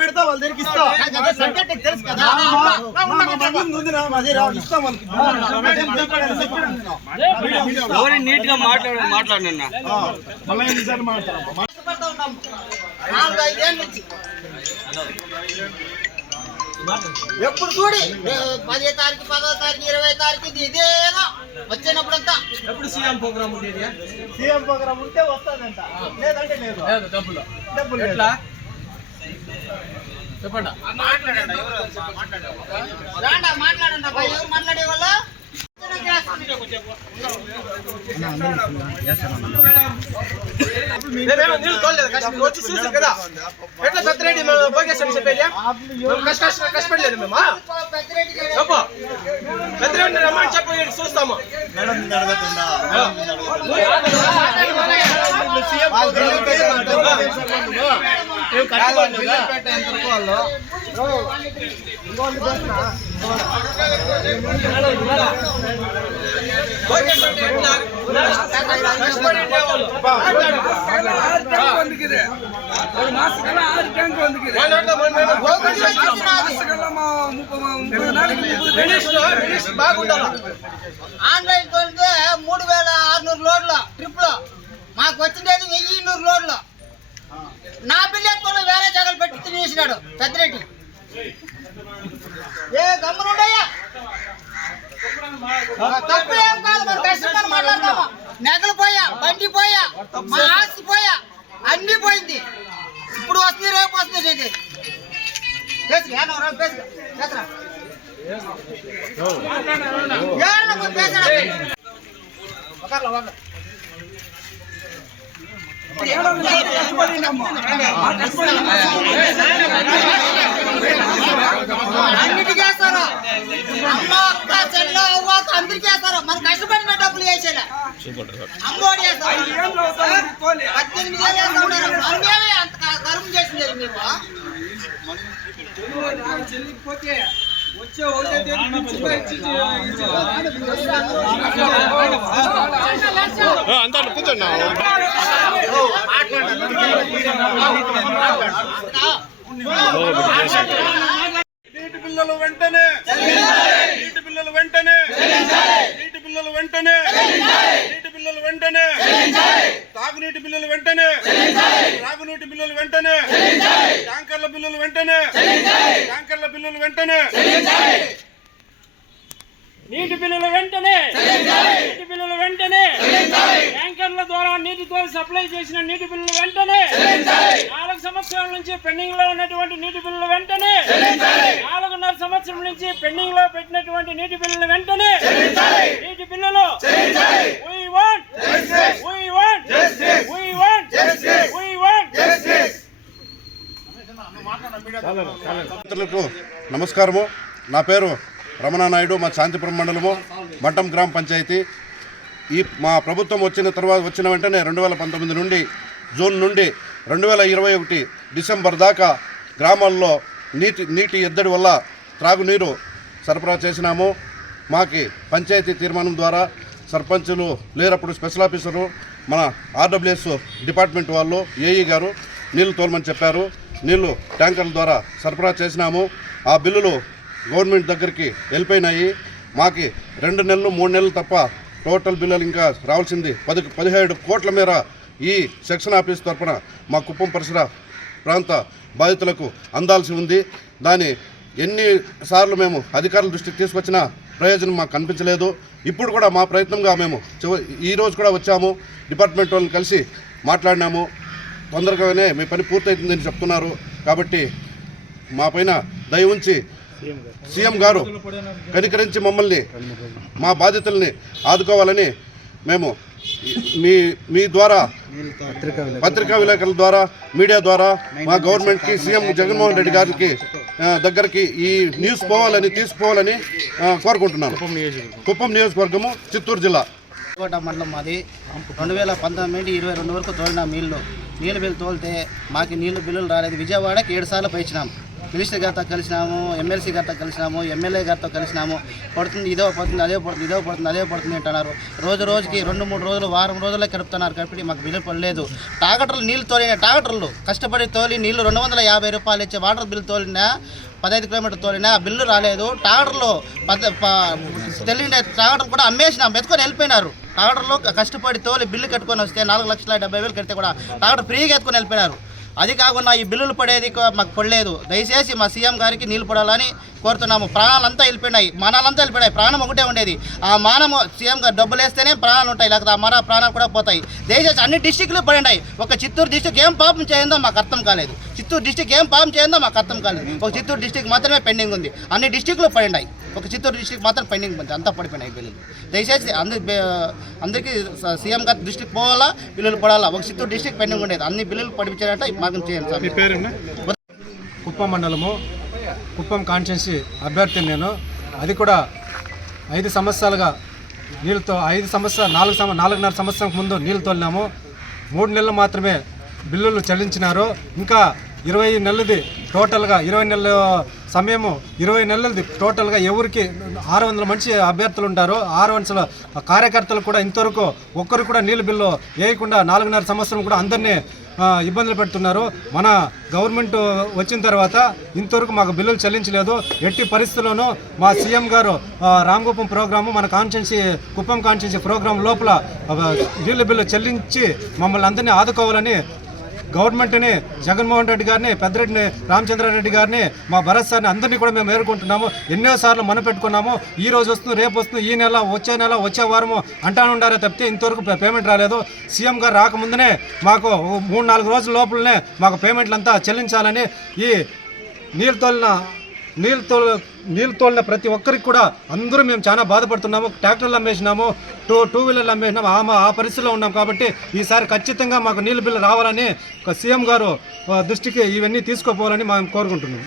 పెడతా వాళ్ళ దగ్గరికి ఇస్తా నీట్ గా మాట్లాడినా ఎప్పుడు చూడి 10వ తారీఖు 10వ తారీఖు 20వ తారీఖు ఇదేదో వచ్చినప్పుడంతా ఎప్పుడు సీఎం ప్రోగ్రామ్ ఉండేది సీఎం ప్రోగ్రామ్ ఉంటే వస్తుందంట లేదంటే లేదు డబ్బులు ఎట్లా చెప్పండి మాట్లాడండి అబ్బాయి ఎవరు మాట్లాడే వాళ్ళ కదా ఎట్లా పెద్దరెడ్డి కష్టపడలేదు మేము పెద్దరెడ్డి రమ్మని చెప్పి చూస్తాము ఆన్లైన్ తోలితే 3600 లోడ్ల ట్రిప్ లో మాకు వచ్చిండేది 1200 లోడ్లు నా బిల్లెత్తో వేరే జగలు పెట్టి తినేసినాడు పెద్దరెడ్డి ఏ గమ్మునుండయ్యా తప్పు ఏం కాదు మన కష్టపడి మాట్లాడతామా నెగలు పోయా బండి పోయా మా ఆస్తి పోయా అన్ని పోయింది ఇప్పుడు వస్తుంది రేపు వస్తుంది ఇది అన్నిటికీ వేస్తారు అమ్మ అక్క చెల్ల అవ్వ అందరికి వేస్తారు మన కష్టపడిన డబ్బులు వేసేలా అమ్మోడి వేస్తారు 18 ఏళ్ళు అమ్మేమే అంత కరుము చేసింది మేము అంతా కూర్చోండి నీటి బిల్లులు వెంటనే నీటి బిల్లులు వెంటనే నీటి బిల్లులు వెంటనే నీటి బిల్లులు వెంటనే తాగునీటి బిల్లులు వెంటనే తాగునీటి బిల్లులు వెంటనే ట్యాంకర్ల బిల్లులు వెంటనే ట్యాంకర్ల బిల్లులు వెంటనే నీటి బిల్లులు వెంటనే నీటి బిల్లులు వెంటనే ట్యాంకర్ల ద్వారా నీటితో సప్లై చేసిన నీటి బిల్లులు వెంటనే 4 సంవత్సరాల నుంచి పెండింగ్ లో ఉన్నటువంటి నీటి బిల్లులు వెంటనే 4.5 సంవత్సరం నుంచి పెండింగ్ లో పెట్టినటువంటి నీటి బిల్లులు వెంటనే నీటి బిల్లులు we want మిత్రులకు నమస్కారము. నా పేరు రమణ నాయుడు. మా శాంతిపురం మండలము మఠం గ్రామ పంచాయతీ. మా ప్రభుత్వం వచ్చిన వెంటనే 2019 నుండి జూన్ నుండి 2021 డిసెంబర్ దాకా గ్రామాల్లో నీటి ఎద్దడి వల్ల త్రాగునీరు సరఫరా చేసినాము. మాకి పంచాయతీ తీర్మానం ద్వారా సర్పంచులు లేనప్పుడు స్పెషల్ ఆఫీసరు మన ఆర్డబ్ల్యూఎస్ డిపార్ట్మెంట్ వాళ్ళు ఏఈ గారు నీళ్లు తోలమని చెప్పారు. నీళ్లు ట్యాంకర్ల ద్వారా సరఫరా చేసినాము. ఆ బిల్లులు గవర్నమెంట్ దగ్గరికి వెళ్ళిపోయినాయి. మాకి 2 నెలలు 3 నెలలు తప్ప టోటల్ బిల్లులు ఇంకా రావాల్సింది 17 కోట్ల మేర ఈ సెక్షన్ ఆఫీస్ తరఫున మా కుప్పం పరిసర ప్రాంత బాధితులకు అందాల్సి ఉంది. దాని ఎన్నిసార్లు మేము అధికారుల దృష్టికి తీసుకొచ్చినా ప్రయోజనం మాకు కనిపించలేదు. ఇప్పుడు కూడా మా ప్రయత్నంగా మేము ఈరోజు కూడా వచ్చాము. డిపార్ట్మెంట్ వాళ్ళని కలిసి మాట్లాడినాము. తొందరగానే మీ పని పూర్తవుతుందని చెప్తున్నారు. కాబట్టి మా పైన దయ ఉంచి సీఎం గారు కనికరించి మమ్మల్ని మా బాధ్యతల్ని ఆదుకోవాలని మేము మీ ద్వారా పత్రికా విలేకరుల ద్వారా మీడియా ద్వారా మా గవర్నమెంట్కి సీఎం జగన్మోహన్ రెడ్డి గారికి దగ్గరికి ఈ న్యూస్ తీసుకోవాలని కోరుకుంటున్నాను. కుప్పం నియోజకవర్గము, చిత్తూరు జిల్లా. కోట మండలం మాది. 2019 నుండి 22 వరకు తోలినాం నీళ్ళు బిల్లు తోలితే మాకు నీళ్ళు బిల్లులు రాలేదు. విజయవాడకి 7 సార్లు పైచినాం. మినిస్టర్ గారితో కలిసినాము, ఎమ్మెల్సీ గారితో కలిసినాము, ఎమ్మెల్యే గారితో కలిసినాము. పడుతుంది, ఇదో పడుతుంది, అదే పడుతుంది అంటున్నారు. రోజుకి 2-3 రోజులు, వారం రోజులే గడుపుతున్నారు కాబట్టి మాకు బిల్లు పడలేదు. ట్రాక్టర్లు నీళ్ళు తోలిన ట్రాక్టర్లు కష్టపడి తోలి నీళ్ళు 250 రూపాయలు ఇచ్చే వాటర్ బిల్లు తోలినా 15 కిలోమీటర్లు తోలినా బిల్లు రాలేదు. ట్రాక్టర్లు తెలియని ట్రాక్టర్ కూడా అమ్మేసినాం, ఎత్తుకొని వెళ్ళిపోయినారు. ట్రాక్టర్లో కష్టపడి తోలి బిల్లు కట్టుకొని వస్తే 4,70,000 కడితే కూడా ట్రాక్టర్ ఫ్రీగా ఎత్తుకొని వెళ్ళిపోయినారు. అది కాకుండా ఈ బిల్లులు పడేది మాకు పడలేదు. దయచేసి మా సీఎం గారికి నీళ్ళు పడాలని కోరుతున్నాము. ప్రాణాలంతా వెళ్ళిపోయినాయి, మానాలంతా వెళ్ళిపోయినాయి. ప్రాణం ఒకటే ఉండేది. ఆ మానము సీఎం గారు డబ్బులు వేస్తేనే ప్రాణాలు ఉంటాయి, లేకపోతే ఆ ప్రాణాలు కూడా పోతాయి. దయచేసి అన్ని డిస్టిక్లు పడినాయి. ఒక చిత్తూరు డిస్టిక్ ఏం పాపం చేయిందో మాకు అర్థం కాలేదు. చిత్తూరు డిస్టిక్ ఏం పాపం చేయిందో మాకు అర్థం కాలేదు. ఒక చిత్తూరు డిస్టిక్ మాత్రమే పెండింగ్ ఉంది. అన్ని డిస్టిక్లు పడినాయి, ఒక చిత్తూరు డిస్టిక్ మాత్రం పెండింగ్ ఉంది. అంతా పడిపోయినాయి బిల్లులు. దయచేసి అందరికీ సీఎం గారి దృష్టికి పోవాలా, బిల్లులు పడాలా. ఒక చిత్తూరు డిస్టిక్ పెండింగ్ ఉండేది, అన్ని బిల్లులు పడిపించారంటే మాకు చేయండి సార్. మీ పేరేనా? కుప్పం మండలము, కుప్పం కాన్స్టిట్యున్సీ అభ్యర్థి నేను. అది కూడా 5 సంవత్సరాలుగా నీళ్ళతో 4.5 సంవత్సరం ముందు నీళ్ళు తోలినాము. 3 నెలలు మాత్రమే బిల్లులు చెల్లించినారు. ఇంకా 20 నెలలది టోటల్గా 20 నెలల సమయము 20 నెలలది టోటల్గా ఎవరికి 600 మంచి అభ్యర్థులు ఉంటారు. 600 కార్యకర్తలు కూడా ఇంతవరకు ఒక్కరు కూడా నీళ్ళ బిల్లు వేయకుండా 4.5 సంవత్సరం కూడా అందరినీ ఇబ్బందులు పెడుతున్నారు. మన గవర్నమెంట్ వచ్చిన తర్వాత ఇంతవరకు మాకు బిల్లులు చెల్లించలేదు. ఎట్టి పరిస్థితుల్లోనూ మా సీఎం గారు రామకుప్పం ప్రోగ్రాము, మన కాన్స్టిట్యున్సీ కుప్పం కాన్స్టిట్యున్సీ ప్రోగ్రాం లోపల నీళ్ళ బిల్లు చెల్లించి మమ్మల్ని అందరినీ ఆదుకోవాలని గవర్నమెంట్ని, జగన్మోహన్ రెడ్డి గారిని, పెద్దిరెడ్డిని రామచంద్రారెడ్డి గారిని, మా భరత్ సార్ని అందరినీ కూడా మేము ఏరుకుంటున్నాము. ఎన్నోసార్లు మనం పెట్టుకున్నాము. ఈ రోజు వస్తుంది, రేపు వస్తుంది, ఈ నెల, వచ్చే వారము అంటాను ఉండారే తప్పితే ఇంతవరకు పేమెంట్ రాలేదు. సీఎం గారు రాకముందునే మాకు 3-4 రోజుల లోపలనే మాకు పేమెంట్లు అంతా చెల్లించాలని ఈ నీళ్ళు తోలిన ప్రతి ఒక్కరికి కూడా అందరూ మేము చాలా బాధపడుతున్నాము. ట్రాక్టర్లు అమ్మేసినాము, టూ వీలర్లు అమ్మేసినాము. ఆ పరిస్థితిలో ఉన్నాం కాబట్టి ఈసారి ఖచ్చితంగా మాకు నీళ్ళ బిల్లు రావాలని సీఎం గారు దృష్టికి ఇవన్నీ తీసుకోపోవాలని మేము కోరుకుంటున్నాము.